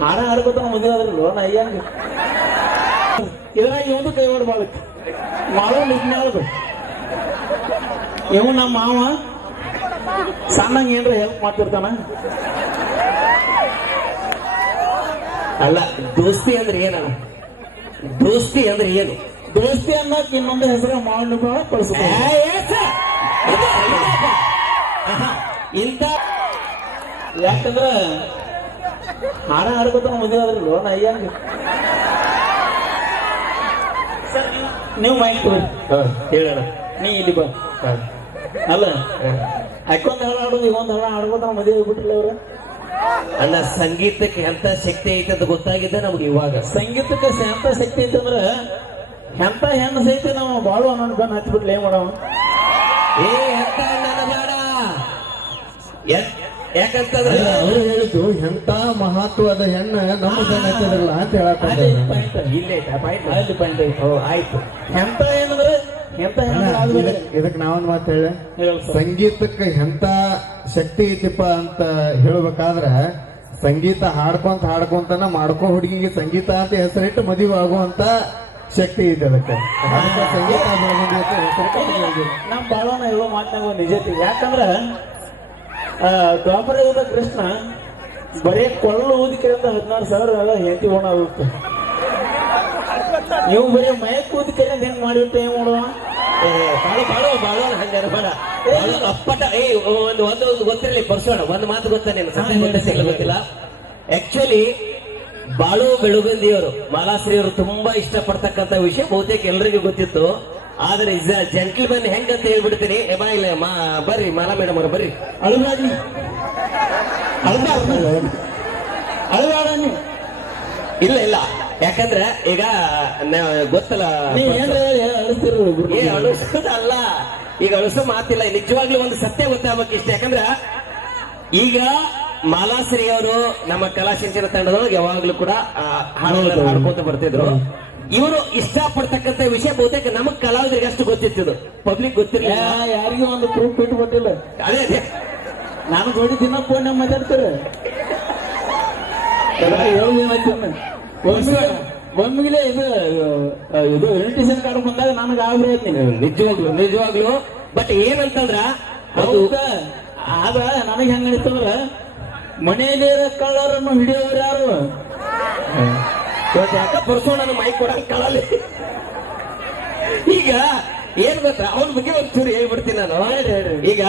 ಹಾಡ ಹಾಡ್ಕೊತ ಮದುವೆ ಆದ್ರಲ್ಲ ನಾ ಹೆಂಗ ಇದ್ರಾಗ ಇವಂದು ಕೈ ಹೊಡ್ಬಾಳಕ್ ಮಾಡೋ ನಿಜ್ಞಾಳದು ಇವ್ ನಮ್ಮ ಮಾವ ಸಣ್ಣಂಗ ಏನ್ರ ಹೆಲ್ಪ್ ಮಾಡ್ತಿರ್ತಾನ. ಅಲ್ಲ, ದೋಸ್ತಿ ಅಂದ್ರೆ ಏನ? ದೋಸ್ತಿ ಅಂದ್ರೆ ಏನು? ದೋಸ್ತಿ ಅನ್ನಕ್ ಇನ್ನೊಂದು ಹೆಸರು ಮಾವನ ಕಳಿಸ ಇಂತ ಯಾಕಂದ್ರ ಹಾಡ ಹಾಡ್ಕೊತ ಮದುವೆ ಆದ್ರಲ್ಲ ನಾ ಹೆಂಗ ನೀವು ಮೈಕ್ ಹೇಳೋಣ. ನೀ ಇಲ್ಲಿ ಬಾ. ಅಲ್ಲ ಅಕ್ಕೊಂದ್ ಹಾಡ ಆಡೋದು ಇವೊಂದ್ ಹಾಡ ಆಡ್ಕೊತ ಮದುವೆ ಹೋಗ್ಬಿಟ್ರಲ್ಲ ಅವ್ರ. ಅಲ್ಲ, ಸಂಗೀತಕ್ಕೆ ಎಂತ ಶಕ್ತಿ ಐತೆ ಅಂತ ಗೊತ್ತಾಗಿದ್ದೆ ನಮ್ಗೆ ಇವಾಗ. ಸಂಗೀತಕ್ಕೆ ಎಂತ ಶಕ್ತಿ ಐತೆ ಅಂದ್ರ ಎಂತ ಹೆಣ್ಣು ಸಹಿತ ನಾವು ಬಾಳು ಅನ್ನೋ ಬೆನ್ನ ಹಚ್ಬಿಟ್ಲೆ ಏನ್ ಮಾಡವ. ಎಂತ ನನ್ನ ಬೇಡ, ಯಾಕಂತಂದ್ರೆ ಅವರು ಹೇಳಿದ್ದು ಎಂತ ಮಹತ್ವದ ಹೆಣ್ಣು ನಮ್ಮ ಜನ ಹಚ್ಚಿದ್ರಲ್ಲ ಅಂತ ಹೇಳಕ್ ಇಲ್ಲೇ ಪಾಯಿಂಟ್. ಅಲ್ಲಿ ಪಾಯಿಂಟ್ ಐತೆ. ಆಯ್ತು. ಎಂತ ಏನಂದ್ರೆ ಎಂತ ಹೆಣ್ಣು ಇದಕ್ ನಾವೊಂದ್ ಮಾತು ಹೇಳ, ಸಂಗೀತಕ್ಕೆ ಎಂತ ಶಕ್ತಿ ಐತಿಪ್ಪ ಅಂತ ಹೇಳ್ಬೇಕಾದ್ರ ಸಂಗೀತ ಹಾಡ್ಕೊಂತನ ಮಾಡ್ಕೋ ಹುಡುಗಿಗೆ ಸಂಗೀತ ಅಂತ ಹೆಸರಿಟ್ಟು ಮದುವೆ ಆಗುವಂತ ಶಕ್ತಿ ಐತೆ ಅದಕ್ಕೆ. ಸಂಗೀತ ನಮ್ ಬಾಳವನ್ನ ಹೇಳೋ ಮಾತನಾಗ ನಿಜತಿ. ಯಾಕಂದ್ರ ದ್ವಾಪರ ಯುಗದ ಕೃಷ್ಣ ಬರೀ ಕೊಳ್ಳು ಊದಿಕೆ ಅಂತ 16,000 ಹೆಂಡತಿ ಓಣ ಆಗುತ್ತೆ. ನೀವು ಬರೀ ಮಯಕ್ ಊದಿಕೆ ಹೆಂಗ್ ಮಾಡಿಬಿಟ್ಟು ಏನ್ ಮಾಡುವ. ಬಾಳು ಹಂಗಾರ ಬೇಡ ಅಪ್ಪಟ. ಒಂದು ಗೊತ್ತಿರಲಿ ಬರ್ಸೋಣ. ಒಂದು ಮಾತು ಗೊತ್ತಾನೆ ಗೊತ್ತಿಲ್ಲ. ಆಕ್ಚುಲಿ ಬಾಳು ಬೆಳುಗಂದಿಯವರು ಮಾಲಾಶ್ರೀಯವರು ತುಂಬಾ ಇಷ್ಟಪಡ್ತಕ್ಕಂಥ ವಿಷಯ ಬಹುತೇಕ ಎಲ್ರಿಗೂ ಗೊತ್ತಿತ್ತು. ಆದ್ರೆ ಜೆಂಟಲ್ಮನ್ ಹೆಂಗಂತ ಹೇಳ್ಬಿಡ್ತೀನಿ. ಇಲ್ಲ ಬರ್ರಿ ಮಾಲಾ ಮೇಡಮ್ ಅವ್ರ ಬರ್ರಿ. ಅಳಗಾಡಿ ಇಲ್ಲ ಇಲ್ಲ, ಯಾಕಂದ್ರೆ ಈಗ ಗೊತ್ತಲ್ಲ, ಅಳಿಸೋದಲ್ಲ, ಈಗ ಅಳಿಸೋ ಮಾತಿಲ್ಲ. ನಿಜವಾಗ್ಲೂ ಒಂದು ಸತ್ಯ ಗೊತ್ತಾಗಬೇಕು ಇಷ್ಟ. ಯಾಕಂದ್ರ ಈಗ ಮಾಲಾಶ್ರೀ ಅವರು ನಮ್ಮ ಕಲಾಸಿಂಚನ ತಂಡದೊಳಗೆ ಯಾವಾಗ್ಲೂ ಕೂಡ ಹಾಡುಗಳನ್ನು ಹಾಡ್ಕೊಂತ ಬರ್ತಿದ್ರು. ಇವರು ಇಷ್ಟಪಡ್ತಕ್ಕಂಥ ವಿಷಯ ಬಹುತೇಕ ನಮಗ್ ಕಲಾವಿದರಿಗೆ ಅಷ್ಟು ಗೊತ್ತಿತ್ತು, ಪಬ್ಲಿಕ್ ಗೊತ್ತಿರಲಿಲ್ಲ. ಯಾರಿಗೂ ಒಂದು ಪ್ರೂಫ್ ಇಟ್ಟು ಕೊಟ್ಟಿಲ್ಲ. ಅದೇ ಅದೇ ನಾನು ಜೋಡಿ ದಿನ ಫೋನ್ ಮಾತಾಡ್ತಾರೆ. ಒಮ್ಮಿಗೆ ಇದು ಇನ್ವಿಟೇಷನ್ ಕಾರ್ಡ್ ಬಂದಾಗ ನನಗೆ ಆಗ್ಬಿಡ್ತೀನಿ ನಿಜವಾಗ್ಲು. ಬಟ್ ಏನಂತಂದ್ರ ಆದ ನನಗೆ ಹೆಂಗ ನಡೀತಂದ್ರ ಮನೆಯಲ್ಲಿ ಕಳ್ಳರನ್ನು ಹಿಡಿಯೋರು ಯಾರು ಯಾಕ ಪರ್ಸೋಣ ಮೈಕ್ ಕೊಡ ಕಳಲಿ. ಈಗ ಏನ್ ಗೊತ್ತಾ, ಅವನ ಬಗ್ಗೆ ಒಂಚೂರು ಹೇಳ್ಬಿಡ್ತೀನಿ ನಾನು. ಈಗ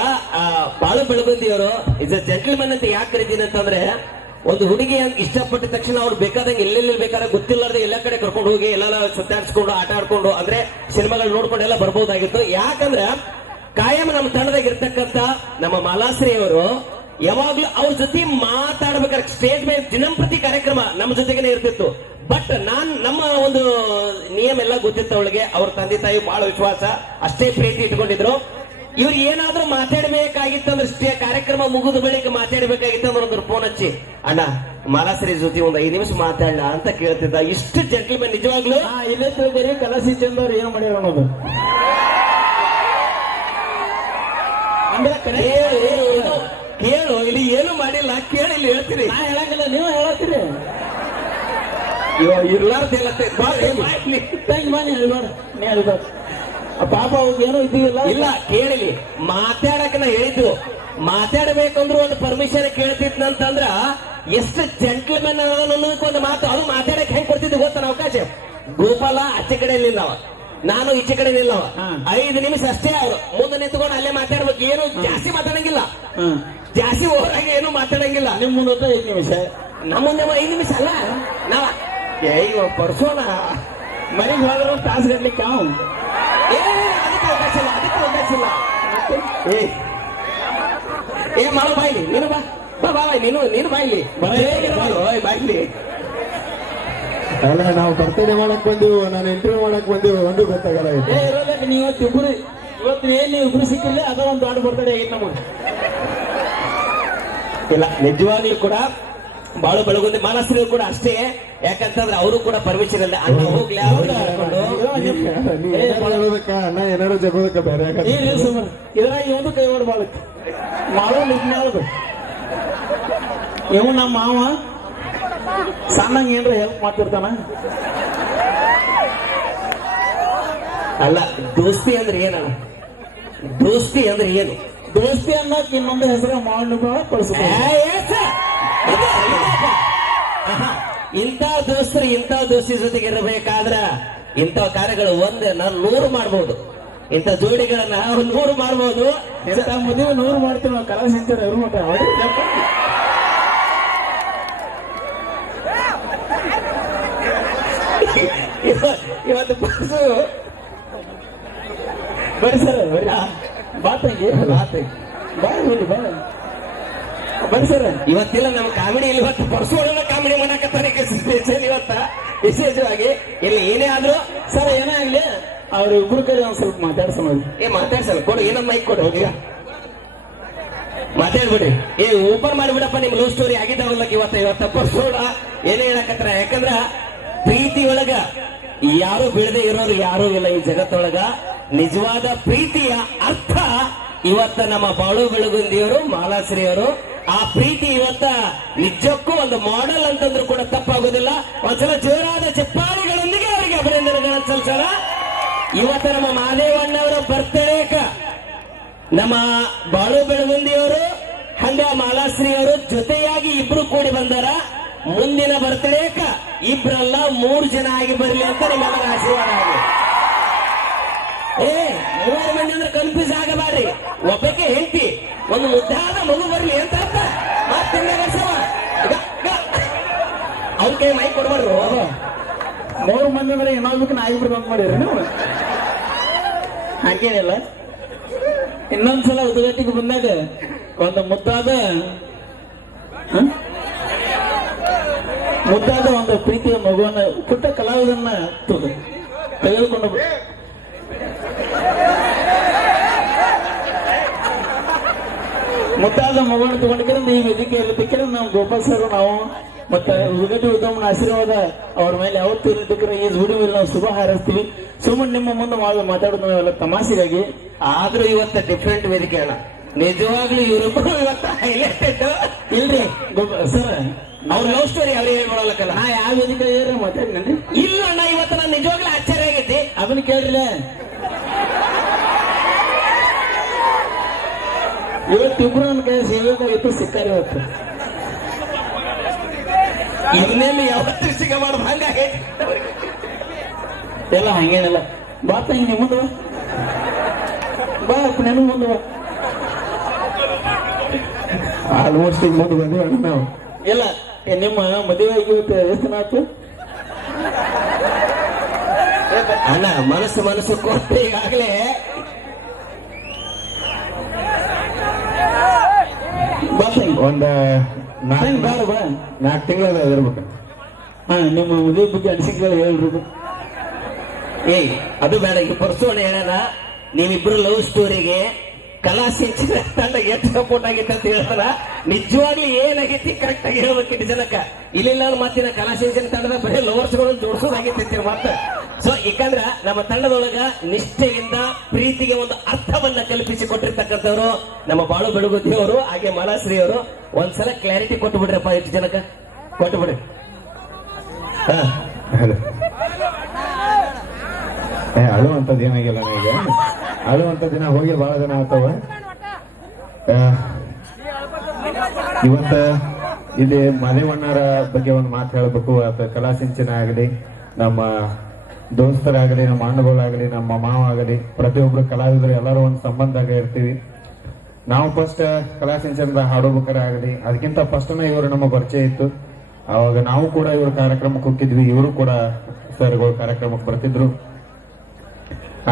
ಬಾಳು ಬೆಳಗುಂದಿಯವರು ಇಸ್ ಅ ಜೆಂಟಲ್ಮನ್ ಅಂತ ಯಾಕೆ ಕರೀತೀನಿ ಅಂತಂದ್ರೆ, ಒಂದು ಹುಡುಗಿ ಇಷ್ಟಪಟ್ಟ ತಕ್ಷಣ ಅವ್ರು ಬೇಕಾದಂಗೆ ಎಲ್ಲೆಲ್ಲಿ ಬೇಕಾದ್ರೆ ಗೊತ್ತಿಲ್ಲಾರ್ದೆ ಎಲ್ಲ ಕಡೆ ಕರ್ಕೊಂಡು ಹೋಗಿ ಎಲ್ಲ ಸುತ್ತಾಡ್ಸ್ಕೊಂಡು ಆಟ ಆಡ್ಕೊಂಡು ಅಂದ್ರೆ ಸಿನಿಮಾಗಳು ನೋಡ್ಕೊಂಡು ಎಲ್ಲ ಬರ್ಬೋದಾಗಿತ್ತು. ಯಾಕಂದ್ರೆ ಕಾಯಂ ನಮ್ಮ ತಂಡದಾಗ ಇರ್ತಕ್ಕಂಥ ನಮ್ಮ ಮಾಲಾಶ್ರೀ ಅವರು ಯಾವಾಗ್ಲೂ ಅವ್ರ ಜೊತೆ ಮಾತಾಡ್ಬೇಕಾದ್ರೆ ಸ್ಟೇಜ್ ಮೇಲೆ ದಿನಂಪ್ರತಿ ಕಾರ್ಯಕ್ರಮ ನಮ್ಮ ಜೊತೆಗೇನೆ ಇರ್ತಿತ್ತು. ಬಟ್ ನಮ್ಮ ಒಂದು ನಿಯಮ ಎಲ್ಲ ಗೊತ್ತಿತ್ತು ಅವಳಿಗೆ. ಅವ್ರ ತಂದೆ ತಾಯಿ ಬಹಳ ವಿಶ್ವಾಸ, ಅಷ್ಟೇ ಪ್ರೀತಿ ಇಟ್ಕೊಂಡಿದ್ರು. ಇವ್ರು ಏನಾದ್ರೂ ಮಾತಾಡ್ಬೇಕಾಗಿತ್ತಂದ್ರೆ ಕಾರ್ಯಕ್ರಮ ಮುಗಿದ ಬಳಿಕ ಮಾತಾಡ್ಬೇಕಾಗಿತ್ತು ಅಂದ್ರೆ ಒಂದು ಫೋನ್ ಹಚ್ಚಿ, ಅಣ್ಣ ಮಾಲಾಶ್ರೀ ಜೊತೆ ಒಂದು 5 ನಿಮಿಷ ಮಾತಾಡಲ್ಲ ಅಂತ ಕೇಳ್ತಿದ್ದ. ಇಷ್ಟು ಜೆಂಟಲ್ಮನ್ ನಿಜವಾಗ್ಲೂ. ಇಲ್ಲೇ ತಿಳ್ಕೊರಿ ಕಲಾಸಿ ಚಂದ್ರ ಏನು ಮಾಡ್ಯಾರ ಅನ್ನೋದು. ಅಂದ್ರೆ ಕೇಳು, ಇಲ್ಲಿ ಏನು ಮಾಡಿಲ್ಲ, ಕೇಳಿ ಇಲ್ಲಿ ಹೇಳ್ತೀರಿ. ನಾ ಹೇಳಂಗಿಲ್ಲ, ನೀವು ಹೇಳತ್ತೀರಿ. ಇರ್ಲಾರ್ದಿಲ್ಲ ಪಾಪ ಅವ್ರಿಗೆ ಏನೋ ಇದ್ದೀವಿಲ್ಲ. ಇಲ್ಲ ಕೇಳಿಲಿ, ಮಾತಾಡಕ್ ನಾ ಹೇಳಿದ್ದು. ಮಾತಾಡಬೇಕಂದ್ರು ಒಂದು ಪರ್ಮಿಷನ್ ಕೇಳ್ತಿದ್ನಂತಂದ್ರ ಎಷ್ಟು ಜೆಂಟಲ್ಮನ್ ಅನ್ನೋದಕ್ಕೊಂದು ಮಾತು. ಅದು ಮಾತಾಡಕ್ ಹೆಂಗ್ ಕೊಡ್ತಿದ್ವಿ ಗೊತ್ತಾನ ಅವಕಾಶ. ಗೋಪಾಲ ಆಚೆ ಕಡೆ ನಿಲ್ಲವ, ನಾನು ಈಚೆ ಕಡೆ ನಿಲ್ಲವ. 5 ನಿಮಿಷ ಅಷ್ಟೇ. ಅವ್ರು ಮುಂದೆ ನಿಂತ್ಕೊಂಡು ಅಲ್ಲೇ ಮಾತಾಡ್ಬೇಕು. ಏನು ಜಾಸ್ತಿ ಮಾತಾಡಂಗಿಲ್ಲ, ಜಾಸ್ತಿ ಓವರಾಗಿ ಏನು ಮಾತಾಡಂಗಿಲ್ಲ. ನಿಮ್ ಮುಂದೆ 5 ನಿಮಿಷ, ನಮ್ಮ ಮುಂದೆ 5 ನಿಮಿಷ ಅಲ್ಲ. ನಾವ ಈಗ ಪರ್ಸೋಣ ಮನೆಗೆ ಹೋದ್ರು ತಾಸು ಗಡ್ಲಿಕ್ಕೆ ಅದಕ್ಕೆ ಅವಕಾಶ ಇಲ್ಲ, ಅದಕ್ಕೆ ಅವಕಾಶ ಇಲ್ಲ. ಮಾಡ ಬಾಯ್ಲಿ, ನೀನು ಬಾ ಬಾ ನೀನು ಬಾಯ್ಲಿ ಬಾಯ್ಲಿ. ಅಲ್ಲ, ನಾವು ಬರ್ತಡೇ ಮಾಡಕ್ ಬಂದೀವು, ನಾನು ಇಂಟರ್ವ್ಯೂ ಮಾಡಕ್ ಬಂದೀವು, ಒಂದು ಗೊತ್ತಾಗಲ್ಲ. ಇವತ್ತು ಏನ್ ನೀವು ಇಬ್ರು ಸಿಕ್ಕಿಲ್ಲ, ಅದ ಒಂದು ದೊಡ್ಡ ಬರ್ತಡೇ ಆಗೈತೆ ನಮಗೆ. ಇಲ್ಲ, ನಿಜವಾಗ್ಲೂ ಕೂಡ ಬಾಳು ಬೆಳಗುಂದಿ ಮಾಲಾಶ್ರೀ ಕೂಡ ಅಷ್ಟೇ. ಯಾಕಂತಂದ್ರೆ ಅವರು ಕೂಡ ಪರ್ಮಿಷನ್ ಇಲ್ಲ. ಅಣ್ಣ ಹೋಗ್ಲಿ ಅಣ್ಣ ಏನಾರು ಜಗೋದಕ್ಕ ಬೇರೆ ಇದ್ರಾಗ ಒಂದು ಕೈ ಹೊಡ್ಬಾಳಕ್ ಮಾಡೋ ನಿಜ್ಞಾಳದು. ಇವ್ ನಮ್ಮ ಮಾವ ಸಣ್ಣಂಗ ಏನ್ರ ಹೆಲ್ಪ್ ಮಾಡ್ತಿರ್ತಾನ. ಅಲ್ಲ, ದೋಸ್ತಿ ಅಂದ್ರೆ ಏನಣ್ಣ? ದೋಸ್ತಿ ಅಂದ್ರೆ ಏನು? ದೋಸ್ತಿ ಅನ್ನೋಕ್ ಇನ್ನೊಂದು ಹೆಸರು ಮಾವನ ಕಳಿಸ್ಬೋದು. ಇಂಥ ದೋಸ್ತರು ಇಂಥ ದೋಸ್ತಿ ಜೊತೆಗೆ ಇರಬೇಕಾದ್ರ ಇಂಥ ಕಾರ್ಯಗಳು ಒಂದೇ ನಾನು 100 ಮಾಡ್ಬೋದು. ಇಂಥ ಜೋಡಿಗಳನ್ನ 100 ಮಾಡ್ಬೋದು. ಇಂಥ ಮದುವೆ 100 ಮಾಡ್ತೀವಿ ನಾವು. ಕಲಾ ಸಿಂಚರ ಇವ್ರ ಮಟ್ಟ ಇವತ್ತು ಬಸ್ಸು ಬರ್ರಿ ಸರ್, ಬರ್ರಿ ಬಾತಂಗಿ ಬಾ ಹೇಳಿ ಬಾ ಬರ್ರಿ ಸರ್. ಇವತ್ತಿಲ್ಲ ನಮ್ಮ ಕಾಮಿಡಿ ಇಲ್ಲಿ ಇವತ್ತು ಪರ್ಸೋಣ ಕಾಮಿಡಿ ಮಾಡಕತ್ತಾನೆ ಇವತ್ತ ವಿಶೇಷವಾಗಿ. ಇಲ್ಲಿ ಏನೇ ಆದ್ರೂ ಸರ್ ಏನೇ ಆಗ್ಲಿ ಅವ್ರ ಇಬ್ರು ಕಡೆ ಒಂದ್ ಸ್ವಲ್ಪ ಮಾತಾಡ್ಸೋಣ. ಮಾತಾಡ್ಸಲ್ಲ, ಕೊಡು ಏನಮ್ಮ ಮೈಕ್ ಕೊಡು, ಈಗ ಮಾತಾಡ್ಬಿಡಿ. ಓಪನ್ ಮಾಡಿಬಿಡಪ್ಪ ನಿಮ್ ಲವ್ ಸ್ಟೋರಿ ಆಗಿದ್ದಾವಲ್ಲ ಇವತ್ತ ಪರ್ಸೋಣ ಏನೇ ಹೇಳಕತ್ತಾರ. ಯಾಕಂದ್ರ ಪ್ರೀತಿ ಒಳಗ ಯಾರು ಬಿಡದೆ ಇರೋರು ಯಾರು ಇಲ್ಲ ಈ ಜಗತ್ತೊಳಗ. ನಿಜವಾದ ಪ್ರೀತಿಯ ಅರ್ಥ ಇವತ್ತ ನಮ್ಮ ಬಾಳು ಬೆಳಗುಂದಿಯವರು, ಮಾಲಾಶ್ರೀಯವರು. ಆ ಪ್ರೀತಿ ಇವತ್ತ ನಿಜಕ್ಕೂ ಒಂದು ಮಾಡೆಲ್ ಅಂತಂದ್ರೂ ಕೂಡ ತಪ್ಪಾಗೋದಿಲ್ಲ. ಒಂದ್ಸಲ ಜೋರಾದ ಚಪ್ಪಾಳಿಗಳೊಂದಿಗೆ ಅವರಿಗೆ ಅಭಿನಂದನೆಗಳನ್ನು ಸಲ್ಲಿಸೋಣ. ಇವತ್ತ ನಮ್ಮ ಮಾದೇವಣ್ಣವರ ಬರ್ತಡೇಕ ನಮ್ಮ ಬಾಳು ಬೆಳಗುಂದಿಯವರು ಹಂಗ ಮಾಲಾಶ್ರೀಯವರು ಜೊತೆಯಾಗಿ ಇಬ್ರು ಕೂಡಿ ಬಂದಾರ. ಮುಂದಿನ ಬರ್ತಡೇಕ ಇಬ್ರಲ್ಲ 3 ಜನ ಆಗಿ ಬರಲಿ ಅಂತ ನಿಮ್ಮೆಲ್ಲರ ಆಶೀರ್ವಾದ ಆಗಲಿ. ಮೂವರು ಮಂದಿ ಅಂದ್ರೆ ಕನ್ಫ್ಯೂಸ್ ಆಗಬಾರ್ರಿ. ಒಬ್ಬಕ್ಕೆ ಹೆಂಡತಿ ಒಂದು ಮುದ್ದಾದ ಮಗು ಬರಲಿ ಅಂತ ಅರ್ಥ. ಮತ್ತೆ ಅವ್ರ ಕೈ ಮೈ ಕೊಡ್ಬಾರ್ದು. 3 ಮಂದಿ ಅಂದ್ರೆ ಇನ್ನೊಬ್ಬಕ್ಕೆ ನಾಯಿಬ್ರು ಬಂದ್ ಮಾಡಿರಿ ನೀವು. ಹಾಗೇನಿಲ್ಲ, ಇನ್ನೊಂದ್ಸಲ ಉದ್ಘಾಟಿಗೆ ಬಂದಾಗ ಒಂದು ಮುದ್ದಾದ ಒಂದು ಪ್ರೀತಿಯ ಮಗುವನ್ನ ಪುಟ್ಟ ಕಲಾವಿದನ್ನ ತೆಗೆದುಕೊಂಡು ಮುದ್ದಾದ ಮಗುವನ್ನು ತಗೊಂಡಿದ್ದರಿಂದ ಈ ವೇದಿಕೆಯಲ್ಲಿ ಬೇಕಿದ್ರೆ ನಾವು ಗೋಪಾಲ್ ಸರ್ ನಾವು ಮತ್ತೆ ಉದ್ಘಾಟಿ ಉದ್ಯಮನ ಆಶೀರ್ವಾದ ಅವ್ರ ಮೇಲೆ ಯಾವತ್ತೂ ಇರಬೇಕ್ರೆ ಈ ಜೋಡಿ ಮೇಲೆ ನಾವು ಶುಭ ಹಾರೈಸ್ತೀವಿ. ಸುಮ್ಮನೆ ನಿಮ್ಮ ಮುಂದೆ ಮಾತಾಡೋದು ನಾವೆಲ್ಲ ತಮಾಷೆಗಾಗಿ. ಆದ್ರೂ ಇವತ್ತ ಡಿಫ್ರೆಂಟ್ ವೇದಿಕೆ ಅಣ್ಣ. ನಿಜವಾಗ್ಲೂ ಇವರಿಬ್ರು ಇವತ್ತ ಹೈಲೈಟೆಡ್ ಇಲ್ರಿ ಸರ್. ಅವ್ರ ಲವ್ ಸ್ಟೋರಿ ಅವ್ರಿಗೆ ಹೇಳ್ಕೊಡಲ್ಲಕ್ಕಲ್ಲ. ನಾ ಯಾವ ವೇದಿಕೆ ಮಾತಾಡಿನಲ್ರಿ. ಇಲ್ಲ ಅಣ್ಣ, ಇವತ್ತು ನಾನು ನಿಜವಾಗ್ಲೂ ಆಶ್ಚರ್ಯ ಆಗೈತಿ. ಅದನ್ನ ಕೇಳ್ರಿಲ್ಲ. ಇವತ್ತಿಬ್ರು ನನ್ನ ಕೈ ಸಿಗಬೇಕಾಗಿತ್ತು, ಸಿಕ್ಕಾರಿ ಇವತ್ತು. ಇನ್ನೇನು ಯಾವತ್ತೂ ಸಿಗಬಾರ್ದು ಹಂಗಾಗೈತಿ ಎಲ್ಲ. ಹಂಗೇನಿಲ್ಲ, ಬಾತ ಹಿಂಗೆ ಮುಂದೆ ಬಾ ನೆನ ಮುಂದೆ ಬಾ. ಆಲ್ಮೋಸ್ಟ್ ಈಗ ಮುಂದೆ ಬಂದಿವ ನಾವು. ಇಲ್ಲ, ನಿಮ್ಮ ಮದುವೆ ಆಗಿ ಇವತ್ತು ಎಷ್ಟು ದಿನ ಆಯ್ತು ಅಣ್ಣ? ಮನಸ್ಸು ಕೊಟ್ಟೆ ಈಗಾಗಲೇ ಒಂದ್ 4 ತಿಂಗಳ ಇರ್ಬೇಕು. ನಿಮ್ಮ ಮದುವೆ ಬಗ್ಗೆ ಅನಿಸಿಕೆಗಳು ಹೇಳ್ರಿ. ಅದು ಬೇಡ, ಈಗ ಪರ್ಸೋಣ ಹೇಳೋಣ. ನೀವಿಬ್ರು ಲವ್ ಸ್ಟೋರಿಗೆ ಕಲಾ ಸಿಂಚನ ತಂಡ ಎಷ್ಟು ಸಪೋರ್ಟ್ ಆಗಿತ್ತು ಅಂತ ಹೇಳ್ತಾರ. ನಿಜವಾಗ್ಲೂ ಏನಾಗೈತಿ ಕರೆಕ್ಟ್ ಆಗಿ ಹೇಳ್ಬೇಕಿಟ್ಟು ಜನಕ್ಕ. ಇಲ್ಲಿಲ್ಲ ಮತ್ತಿನ ಕಲಾ ಸಿಂಚನ ತಂಡದ ಬರೀ ಲವರ್ಸ್ಗಳನ್ನು ಜೋಡಿಸೋದಾಗೈತಿ ಮತ್ತೆ. ಸೊ ಯಾಕಂದ್ರ ನಮ್ಮ ತಂಡದೊಳಗ ನಿಷ್ಠೆಯಿಂದ ಪ್ರೀತಿಗೆ ಒಂದು ಅರ್ಥವನ್ನ ಕಲ್ಪಿಸಿ ಕೊಟ್ಟಿರ್ತಕ್ಕಂಥವ್ರು ನಮ್ಮ ಬಾಳು ಬೆಳಗುತ್ತಿಯವರು, ಹಾಗೆ ಮಾಲಾಶ್ರೀ ಅವರು. ಒಂದ್ಸಲ ಕ್ಲಾರಿಟಿ ಕೊಟ್ಟು ಬಿಡ್ರಪ್ಪ ಇಷ್ಟು ಜನಕ್ಕ, ಕೊಟ್ಟು ಬಿಡ್ರಿ. ಅಳುವಂತದ್ದು ಏನಾಗಿಲ್ಲ ನನಗೆ. ಅಳುವಂತ ದಿನ ಹೋಗಿ ಬಹಳ ದಿನ ಆಗ್ತಾವ. ಇವತ್ತ ಇಲ್ಲಿ ಮಾದೇವಣ್ಣರ ಬಗ್ಗೆ ಒಂದು ಮಾತು ಹೇಳಬೇಕು. ಅಥವಾ ಕಲಾ ಸಿಂಚನ ಆಗಲಿ, ನಮ್ಮ ದೋಸ್ತರಾಗಲಿ, ನಮ್ಮ ಅಣ್ಣಗಳಾಗಲಿ, ನಮ್ಮ ಮಾವ ಆಗಲಿ, ಪ್ರತಿಯೊಬ್ರು ಕಲಾವಿದರು ಎಲ್ಲರೂ ಒಂದು ಸಂಬಂಧದಾಗ ಇರ್ತೀವಿ. ನಾವು ಫಸ್ಟ್ ಕಲಾ ಸಿಂಚನದ ಹಾಡೋಬೇಕಾರೆ ಆಗಲಿ, ಅದಕ್ಕಿಂತ ಫಸ್ಟ್ನ ಇವರು ನಮ್ಮ ಪರಿಚಯ ಇತ್ತು. ಅವಾಗ ನಾವು ಕೂಡ ಇವ್ರ ಕಾರ್ಯಕ್ರಮಕ್ಕೆ ಹೋಗಿದ್ವಿ, ಇವರು ಕೂಡ ಸರ್ಗಳು ಕಾರ್ಯಕ್ರಮಕ್ಕೆ ಬರ್ತಿದ್ರು.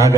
ಆಗ